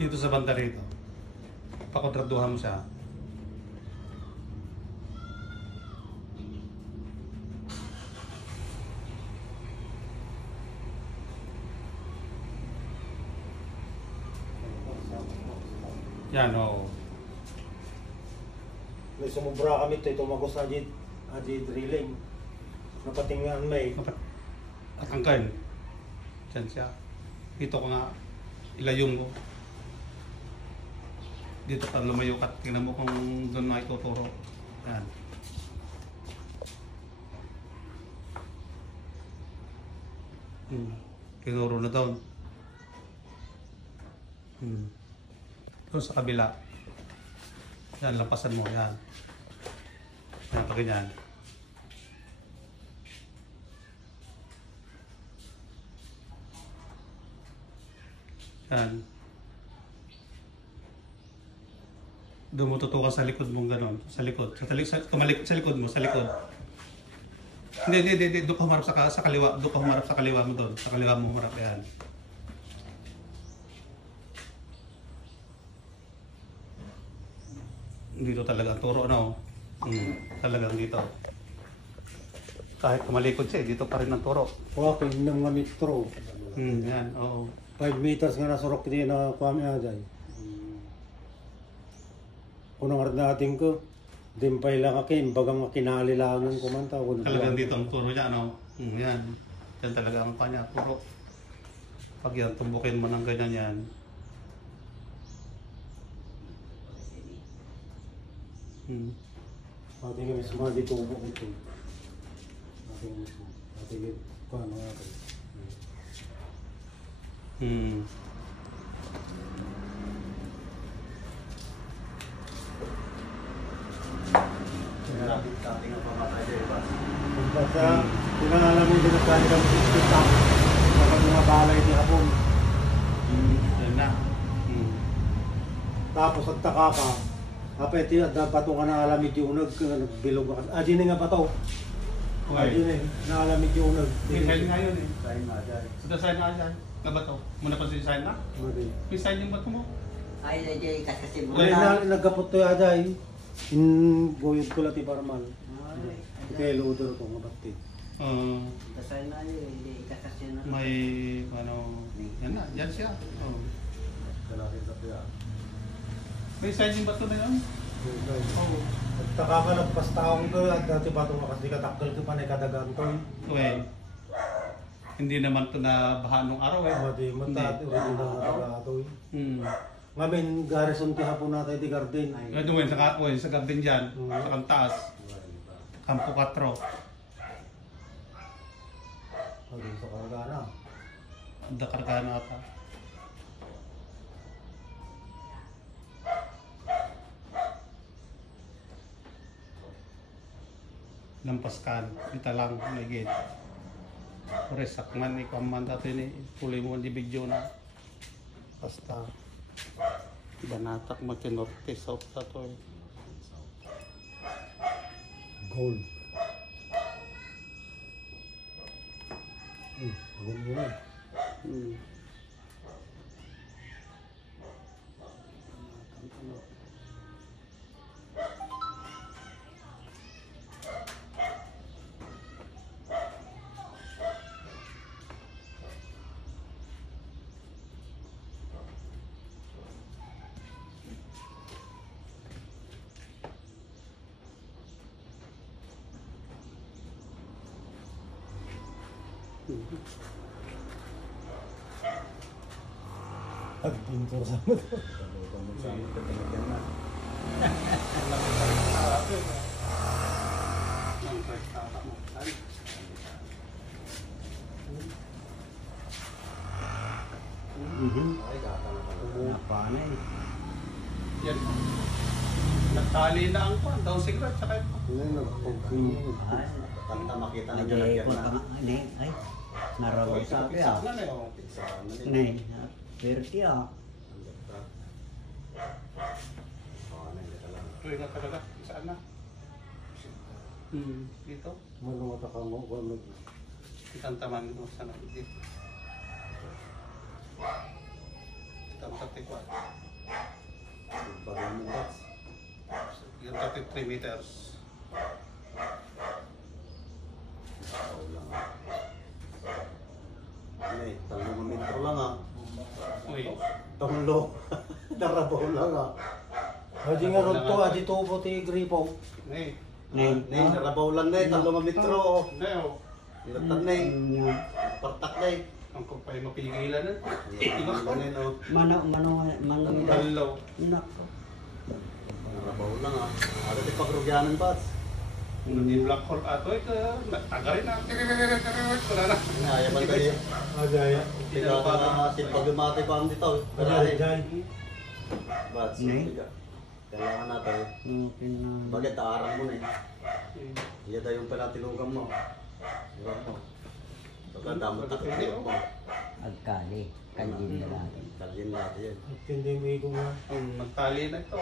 Dito sa banda rito. Pakontraduhan mo siya. Yan o. May sumubra kami ito, tumagos na drilling. Napatingan may. At angkan. Diyan siya. Dito ko nga ilayong mo. Dito ka lumayo ka. Tingnan mo kung doon na ituturo. Yan. Tinuro na doon. Doon sa kabila. Yan, lampasan mo. Yan. Yan, pag ganyan. Yan. Doon mo tutukan sa likod mong gano'n. Sa likod. Sa likod mo. Sa likod. Hindi. Doon ka humarap sa kaliwa. Doon ka humarap sa kaliwa mo doon. Sa kaliwa mo humarap. Yan. Dito talaga ang turo, no? Talagang dito. Kahit kumalikod siya, dito pa rin ang turo. Okay, nang nga metro. Yan, oo. 5 meters nga nasurok din na kwami aday. Kunang natin ko, dimpay lang akin, bagang kinalilangan kumanta. Talagang dito ang turo niya, no? Yan. Yan talaga ang kanya, turo. Pag yan, tumbukin mo ng ganyan yan. Ating kami sumali tubo ito. Ating paano natin? Basta pinangalamin din na tayo ng pagkitak sa mga balay ni Hapon. Yan na. Tapos at taka ka, apeti at dapat ka na alamid yung nagbilog ka. Di nga ba ito? Di na alamid yung May sign nga yun eh. Sign nga dyan. Sa sign nga dyan. Nga ba ito? Muna pa siya sign na? May sign yung bato mo? Ay, dyan kasi mo. Kaya nagkapot to yung aday. Goyod ko lang tiparmal. Kaya loader ko nga batit. Dasal na yun, hindi ikasasya na. May, ano, yan na, yan siya. May sign yung bato na yun? Oo. Taka ka nagpastaong ko at dati bato ka kasi katakdal ko pa na kadagan ko. Okay. Hindi naman ito na baha nung araw eh. Mati, matati, rin na nagagato eh. Ngamin, garrison ti hapon natin di garden. Doon sa garden dyan, sa kantaas. Campo 4. Doon sa Karagana. Ada Karagana ata. Lampaskan, kita lang may gate. Pare sakman ni kaman dati ni puli mo di video na. Basta banatak mo norte south sa to. Gold. Gold mo na. At pintor sa mo to. Paano eh? Yan. Nagtali na ang kwan, daw sigrat, tsaka ito. Ay, Tanda makita na ay, niya kung tanga, ay, naraw sa akin ah. Sana na yun. Nay, perti ah. Tuloy na talaga. Saan na? Dito. Manungot ka mo, Kitang taman mo sana. Dito. Kitang 34. bagay mo ba? Yung 33 meters. Ay, 3 metro lang ah. Uy. Tanglo. Narabaw lang ah. Adi nga ron to, adi to po ti gripo. Nay. Nay, Nay, narabaw lang na eh, 3 metro. Nay, oh. Nilatan na eh. Partak na eh. Ang kupay mapigilan na. Ganun oh. Mano, Dalaw. Nako. Narabaw lang ah. Ada ti pagrugyanan pa. Hindi black hole ato ito. Tagarin na. Wala na. Ayaman kayo. Agaya. Tiga ka silpagumati pa ang dito. Agaya. Karari. Agaya. Bats, Nay. tiga. Kailangan natin. Okay na. Bakit taarang mo na eh. Iya tayo yung palatilugan mo. Diba mo? Baka damot na kayo mo. Agkali. Kanjin na natin. Kalyin natin yan. At hindi mo ikong nga. Magtali na ito.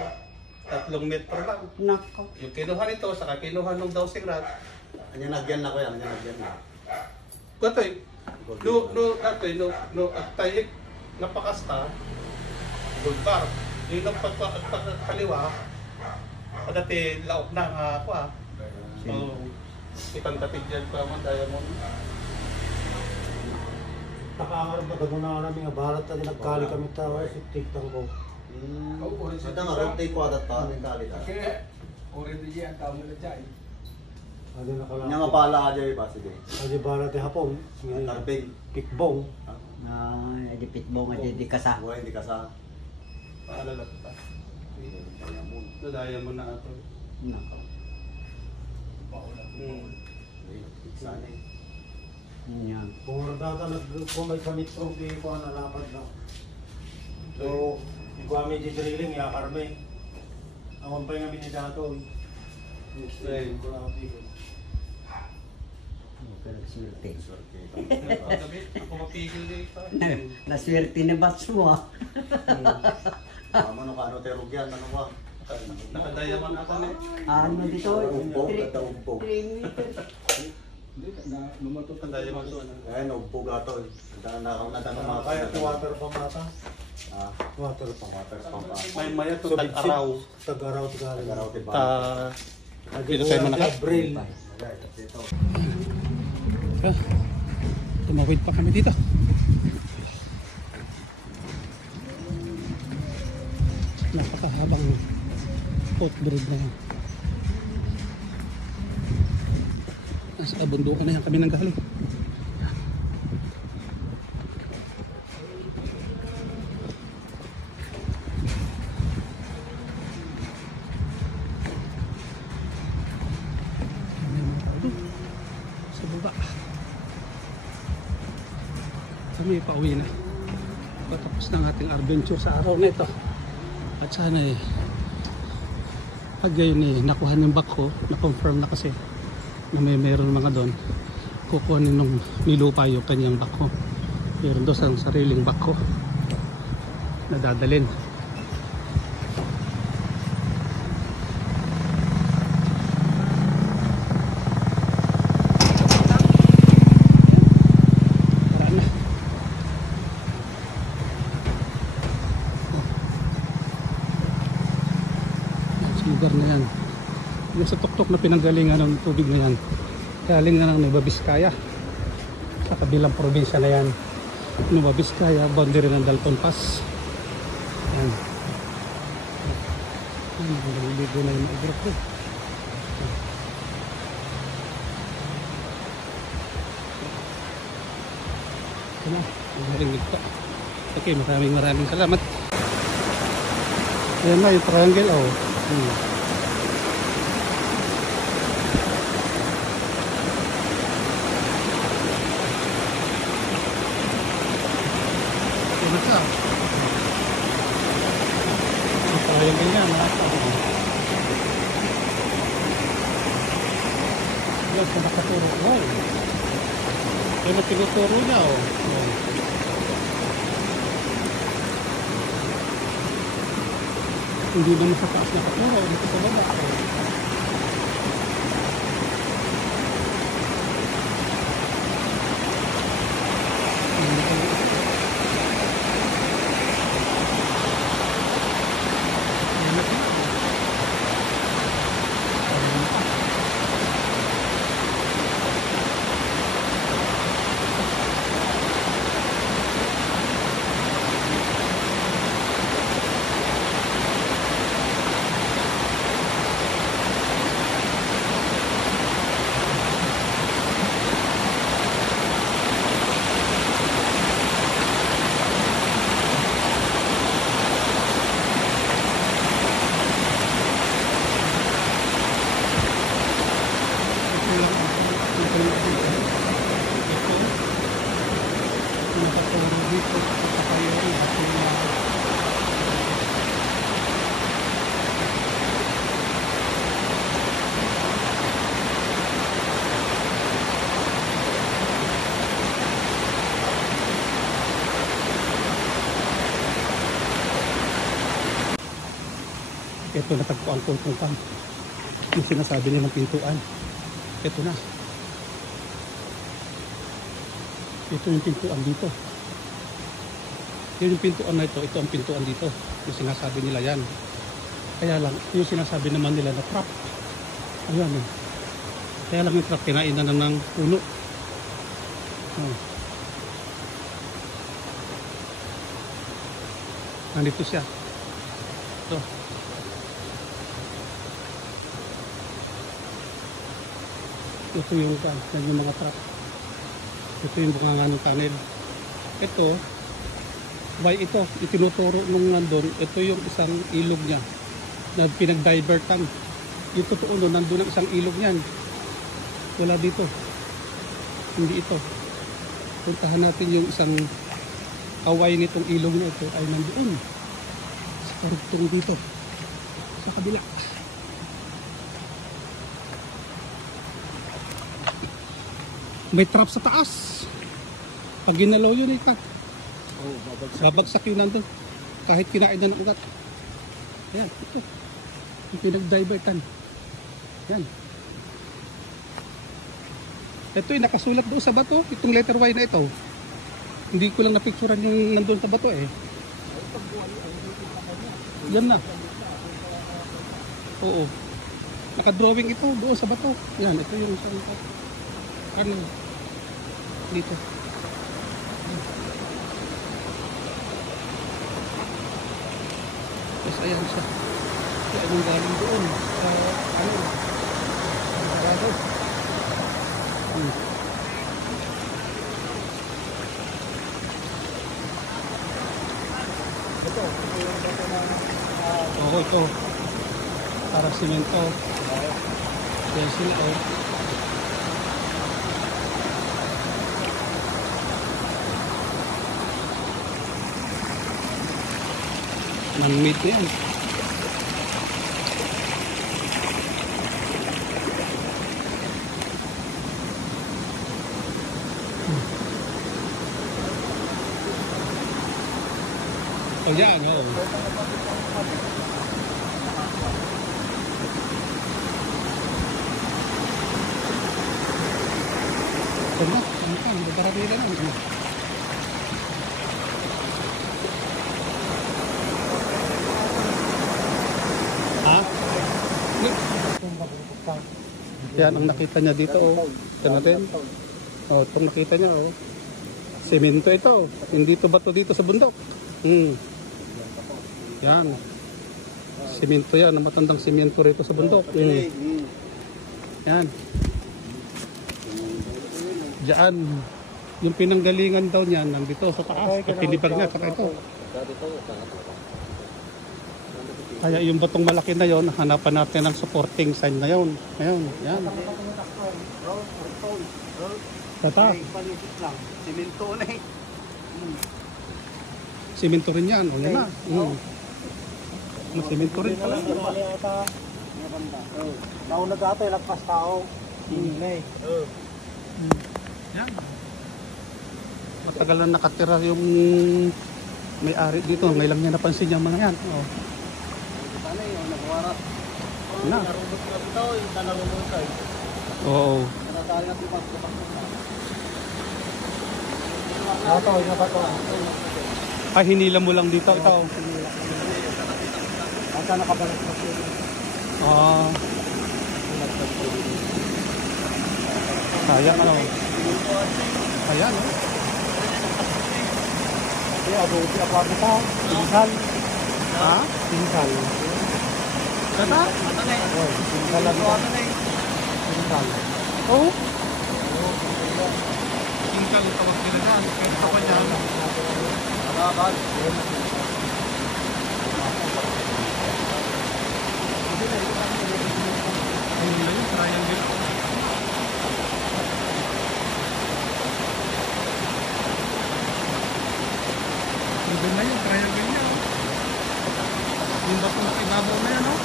3 metro lang. Nako. Yung kinuha nito, saka kinuha nung daw sigrat. Anya nagyan na ko yan, anya nagyan na. Katoy, at tayo, napakasta, gold bar. Yung pagkakaliwa, pagkati laok na nga ako ah. So, kitang tapid dyan pa man, diamond. Nakakarap na gano'n na namin nga barat na nagkali kami tayo si tiktang ko. Ito nga, rotate ko adat pa, ang kalit ah. Adi nakalapit. Anya nga pala ka dyan ba, sige. Adi barat di hapon. Karbing. Pikbong. Edi pitbong, edi kasa. Buhay, hindi ka sa Paalala ko pa. diamond. Diamond na ito. Nako. Sana eh. Yan. Kung radata nagkumay kami trong di ko nalapad na. So, iguami di drilling ya karme. Awan pa nga binidato. Ay. Ko na kapigil. Okay, nagswerte. Swerte. Gabi, ako mapigil dito. Naswerte na bats mo ah. Mama no ka ano tayo rugyan, ano ba? Nakadiamond ako na. Ano dito? Umpog, gata umpog. 3 meters. Nakadiamond to. Ay, naumpog ato eh. Natanong mga Kaya ito water pang mata. Ah, Water pang. water pump ah. May maya to tag-araw. Tag-araw tigari. Nagaraw ti ba? Dito tayo manakat. Braille. Dito. Tumawid pa kami dito. Napakahabang footbridge na yan. Nasa bundukan na yan kami nang galing. Sa baba. Kami pauwi na. Patapos ng ating adventure sa araw na ito. At sana eh, pag gayon eh, nakuha ng backhoe, na-confirm na kasi na meron mga doon, kukuhanin nung nilupa yung kanyang backhoe. Meron doon sa sariling backhoe na dadalhin. Wala na. Sa lugar na yan, yung sa tuktok na pinanggalingan ng tubig na yan, galing na ng Nueva Vizcaya sa kabilang probinsya na yan. Nueva Vizcaya, boundary ng Dalton Pass. Yan. Naliligo na yung mga grupo. Ito na, narinig pa. Okay, maraming salamat. Ayan na yung triangle. Oh. Ayan na siya. yung ganyan, ha? Yan, sa nakaturo. Wow. Yan ang tinuturo niya, oh. Oh. Hindi naman sa taas nakaturo, dito sa baba. Ito natagpuan ko itong pan. Yung sinasabi nilang pintuan. Ito na. Ito yung pintuan dito. Yun yung pintuan na ito. Ito ang pintuan dito. Yung sinasabi nila yan. Kaya lang, yung sinasabi naman nila na trap. Ayan eh. Kaya lang yung trap, kinain na ng puno. Oh. Nandito siya. Ito. Ito yung mga trap. Ito yung bunganga ng tunnel. Ito, why ito? Itinuturo nung nandun, ito yung isang ilog niya na pinag-divertan. Yung totoo nun, nandun ang isang ilog niyan. Wala dito. Hindi ito. Puntahan natin yung isang kaway nitong ilog na ito ay nandoon. Sa karugtong dito. Sa kabila. May trap sa taas. Pag ginalaw yun ika. Oh, babagsak yun nandun. Kahit kinain na ng ugat. Ayan, ito. Yung pinag-divertan. Yan. Ito yung nakasulat doon sa bato. Itong letter Y na ito. Hindi ko lang napicturan yung nandun sa bato eh. Yan na. Oo. Nakadrawing ito doon sa bato. Yan, ito yung ano dito. Tapos ayan siya. Kaya anong galing doon sa ano sarado. Ito, yung bato na Oo, ito para simento. Kaya sila man-made na yan. Oh yan, oh. Ano? Babarabila na. Yan ang nakita niya dito, oh. Ito natin. Oh, itong nakita niya, oh. Semento ito. Hindi ito bato dito sa bundok. Yan. Semento yan. Ang matandang semento rito sa bundok. Yan. Diyan. Yung pinanggalingan daw niyan nandito sa taas. At tinipag niya. Saka ito. Kaya yung batong malaki na yon, hanapan natin ng supporting sign na yon. Ayun, yan. Tata. Simento na eh. Simento rin yan. O yan na. Simento rin pala. Mali ata. Nauna dati, lagpas tao. Hindi na eh. Yan. Matagal na nakatira yung may-ari dito. Ngayon lang niya napansin yung mga yan. Oh. Sana yung nagwarat. Na. Narubot na ito, yung talang umutay. Oo. Natali na pipas-pipas. Ito, yun ba ito? Ay, hinila mo lang dito. Ito. Asa nakabalik na siya. Ah. Sayang ano. Ayan. Oh. Kasi adobe ako ito. Pinsal. Ha? Pinsal. Kata? Oy, pinsal lang ito. Pinsal. Oo. Tingkal yung tawag nila dyan. Kaya ito pa dyan. Alakan. Ayun na yung triangle. Ayun na yung triangle niya. Oh. Yung bato sa ibabaw na yan. Oh.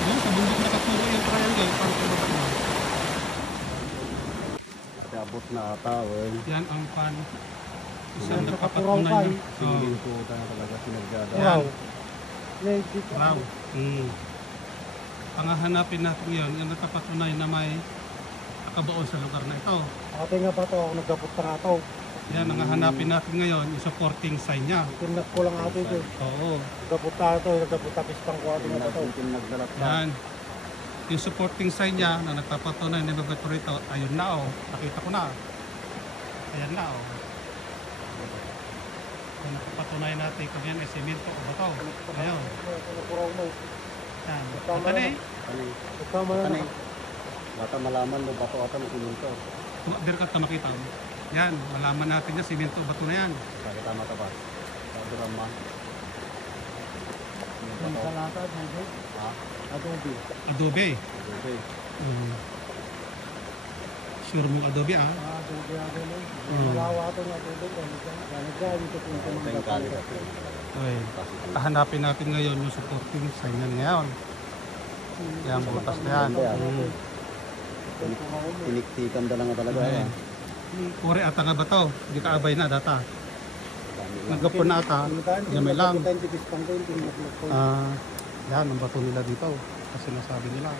Yung sa bundok nakaturo yung triangle. Parang ibaba niya. Abot na ata, wey. Yan ang pan. Isang Yan, nakapatunay nakapuraw yun. pa, Oo. Siminto tayo talaga sinagdada. Wow. Legit. Wow. Pangahanapin natin ngayon yung nakapatunay na may nakabaon sa lugar na ito. Ate nga ba ito? Nagkapot pa nga ito. Yan, ang hahanapin natin ngayon yung supporting sign niya. Tinag ko lang ate ito. Oo. Nagkapot na ito. Nagkapot na pistang ko ate nga ba ito. Nagdalat na. Yan. Yung supporting sign niya na nagpapatunay na lugar rito, ayun na oh. Nakita ko na. Ayan na oh. Kung nakapatunay natin kung yan ay semento o bato. Ayun. Napuraw mo. Yan. Tama Ito na na. eh. Kanay. Tama na. Kanay. Bata malaman mo bato ata ng siminto. Tumakbir ka ito makita mo. Yan. Malaman natin yan. Semento o bato na yan. Kaya tama ka ba? Sa drama. Ang salata, adobe. Ha? Adobe. Adobe. Okay. Sure mong adobe ah. Adobe, adobe. Mm. Malawa ito ng adobe. Ganyan ito po ito ng Tayong bato. kali. Okay. Hahanapin natin ngayon yung supporting sign yan ngayon. Yan, butas na yan. Tiniktikan na lang talaga. Okay. Puri ata nga ba to? Hindi ka abay na data. Nagkapon na ata. Gamay lang. Pistang ko yung tinag ko. Yan, ang bato nila dito. Kasi nasabi nila.